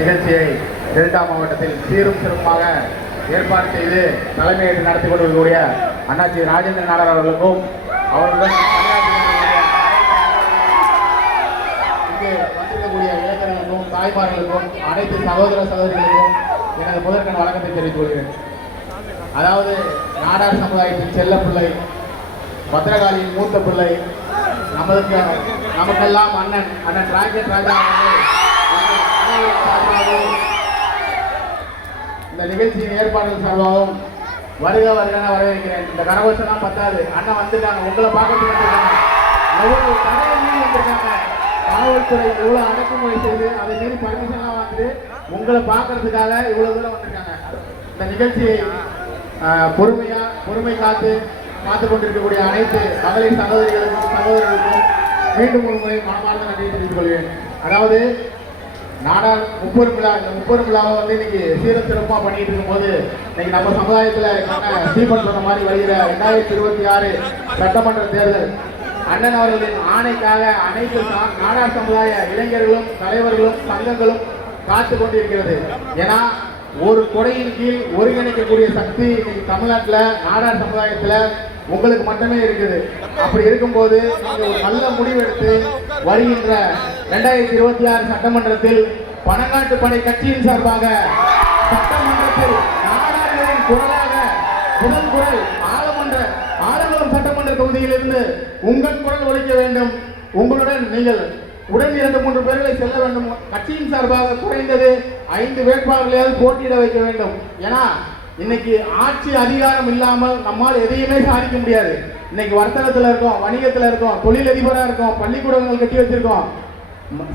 நிகழ்ச்சியை டெல்டா மாவட்டத்தில் சீரும் சிறப்பாக ஏற்பாடு செய்து தலைமையேற்று நடத்தி கொண்டிருக்கக்கூடிய அண்ணாச்சி ராஜேந்திர நாடர் அவர்களுக்கும் அவர்களுடன் இங்கு வந்திருக்கக்கூடிய இளைஞர்களுக்கும் தாய்மார்களுக்கும் அனைத்து சகோதர சகோதரிகளுக்கும் எனது முதற்கண் வழக்கத்தை தெரிவித்துக் கொள்கிறேன். அதாவது நாடார் சமுதாயத்தின் செல்ல பிள்ளை பத்திரகாளியின் மூத்த பிள்ளை நமக்கு நமக்கெல்லாம் அண்ணன் அண்ணன் ராஜன் ராஜா அவர்கள். இந்த நிகழ்ச்சியின் ஏற்பாடுகள் சார்பாகவும் வருக வருகன வரவேற்கிறேன். இந்த கரகோஷம்லாம் பத்தாது. அண்ணன் வந்துட்டாங்க. உங்களை பார்க்கறதுக்கு எவ்வளவு தடையை வந்திருக்காங்க. காவல்துறை எவ்வளவு அடக்குமுறை செய்து அதை மீறி பர்மிஷன்லாம் வந்து உங்களை பார்க்கறதுக்காக இவ்வளவு தூரம் வந்திருக்காங்க. இந்த நிகழ்ச்சியை பொறுமையா பொறுமை காத்து காத்து கொண்டிருக்கக்கூடிய அனைத்து மகளிர் சகோதரிகளுக்கும் சகோதரர்களுக்கும் மீண்டும் ஒரு முறை மனமார்ந்த நன்றியை தெரிவித்துக் கொள்வேன் அதாவது நாடார் முப்பெரும் விழா இந்த முப்பெரும் விழாவை வந்து இன்னைக்கு சீர பண்ணிட்டு இருக்கும்போது இன்னைக்கு நம்ம சமுதாயத்தில் சீமன் சொன்ன மாதிரி வருகிற ரெண்டாயிரத்தி இருபத்தி ஆறு சட்டமன்ற தேர்தல். அண்ணன் அவர்களின் ஆணைக்காக அனைத்து நாடார் சமுதாய இளைஞர்களும் தலைவர்களும் சங்கங்களும் காத்து கொண்டிருக்கிறது. ஏன்னா ஒரு கொடையின் கீழ் ஒருங்கிணைக்கக்கூடிய சக்தி இன்னைக்கு தமிழ்நாட்டில் நாடார் சமுதாயத்தில் உங்களுக்கு மட்டுமே இருக்குது. அப்படி இருக்கும்போது நீங்கள் ஒரு நல்ல முடிவெடுத்து வருகின்ற ரெண்டாயிரத்தி இருபத்தி ஆறு சட்டமன்றத்தில் பணங்காட்டு படை கட்சியின் சார்பாக சட்டமன்றத்தில் நாடார்களின் குரலாக முதல் குரல் ஆலமன்ற ஆலங்குளம் சட்டமன்ற தொகுதியிலிருந்து உங்கள் குரல் ஒழிக்க வேண்டும். உங்களுடன் நீங்கள் உடன் இரண்டு மூன்று பேர்களை செல்ல வேண்டும். கட்சியின் சார்பாக குறைந்தது ஐந்து வேட்பாளர்களையாவது போட்டியிட வைக்க வேண்டும். ஏன்னா இன்னைக்கு ஆட்சி அதிகாரம் இல்லாமல் நம்மால் எதையுமே சாதிக்க முடியாது. இன்னைக்கு வர்த்தகத்துல இருக்கோம் வணிகத்துல இருக்கோம் தொழிலதிபரா இருக்கோம் பள்ளிக்கூடங்கள் கட்டி வச்சிருக்கோம்.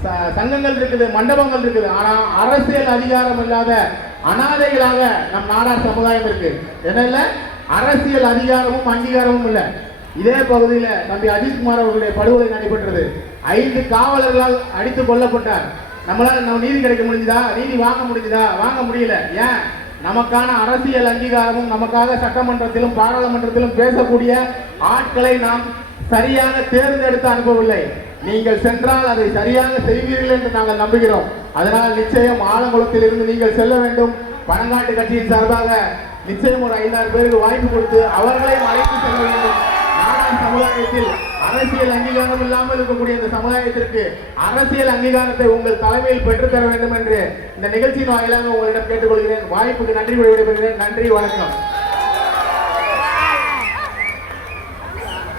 ச- சங்கங்கள் இருக்குது மண்டபங்கள் இருக்குது. ஆனா அரசியல் அதிகாரம் இல்லாத அனாதைகளாக நம் நாடார் சமுதாயம் இருக்கு. என்ன இல்ல? அரசியல் அதிகாரமும் அங்கீகாரமும் இல்ல. இதே பகுதியில தம்பி அஜித்குமார் அவர்களுடைய படுகொலை நடைபெற்றது. ஐந்து காவலர்களால் அடித்து கொல்லப்பட்டார். நம்மளால நம்ம நீதி கிடைக்க முடிஞ்சுதா? நீதி வாங்க முடிஞ்சுதா? வாங்க முடியல. ஏன்? நமக்கான அரசியல் அங்கீகாரமும் நமக்காக சட்டமன்றத்திலும் பாராளுமன்றத்திலும் பேசக்கூடிய ஆட்களை நாம் சரியாக தேர்ந்தெடுத்து அனுப்பவில்லை நீங்கள் சென்றால் அதை சரியாக செய்வீர்கள் என்று நாங்கள் நம்புகிறோம். அதனால் நிச்சயம் ஆலங்குளத்தில் இருந்து நீங்கள் செல்ல வேண்டும். பணங்காட்டு கட்சியின் சார்பாக நிச்சயம் ஒரு ஐந்தாறு பேருக்கு வாய்ப்பு கொடுத்து அவர்களையும் அழைத்து செல்ல வேண்டும். நாடார் சமுதாயத்தில் அரசியல் அங்கீகாரம் இல்லாமல் இருக்கக்கூடிய இந்த சமுதாயத்திற்கு அரசியல் அங்கீகாரத்தை உங்கள் தலைமையில் பெற்றுத்தர வேண்டும் என்று இந்த நிகழ்ச்சியின் வாயிலாக உங்களிடம் கேட்டுக்கொள்கிறேன். வாய்ப்புக்கு நன்றி விடைபெறுகிறேன். நன்றி வணக்கம்.